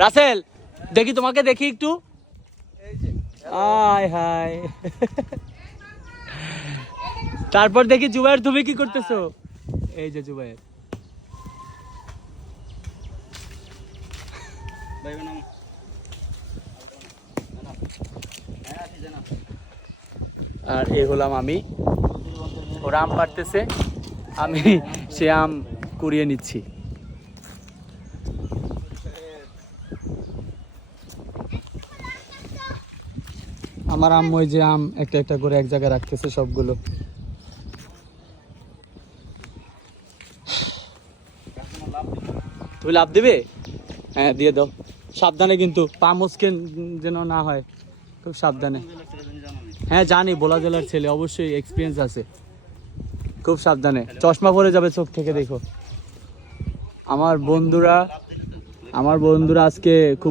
রাসেল দেখি তোমাকে দেখি একটু। আয় হায়। তারপর দেখি জুবাইর তুমি কি করতেছো? এই যে জুবাইর। আর এ হলাম আমি। ওরা আম পাড়তেছে, আমি সে আম কুড়িয়ে নিচ্ছি। আমার আম্মু ওই যে আম একটা একটা করে এক জায়গায় রাখতেছে সবগুলো। তুমি লাভ দিবে? হ্যাঁ দিয়ে দাও, সাবধানে কিন্তু পা মুচকে যেন না হয়, খুব সাবধানে। হ্যাঁ জানি, বোলা জেলার ছেলে, অবশ্যই এক্সপিরিয়েন্স আছে, খুব সাবধানে, চশমা পরে যাবে চোখ থেকে, দেখো। আমার বন্ধুরা আজকে খুব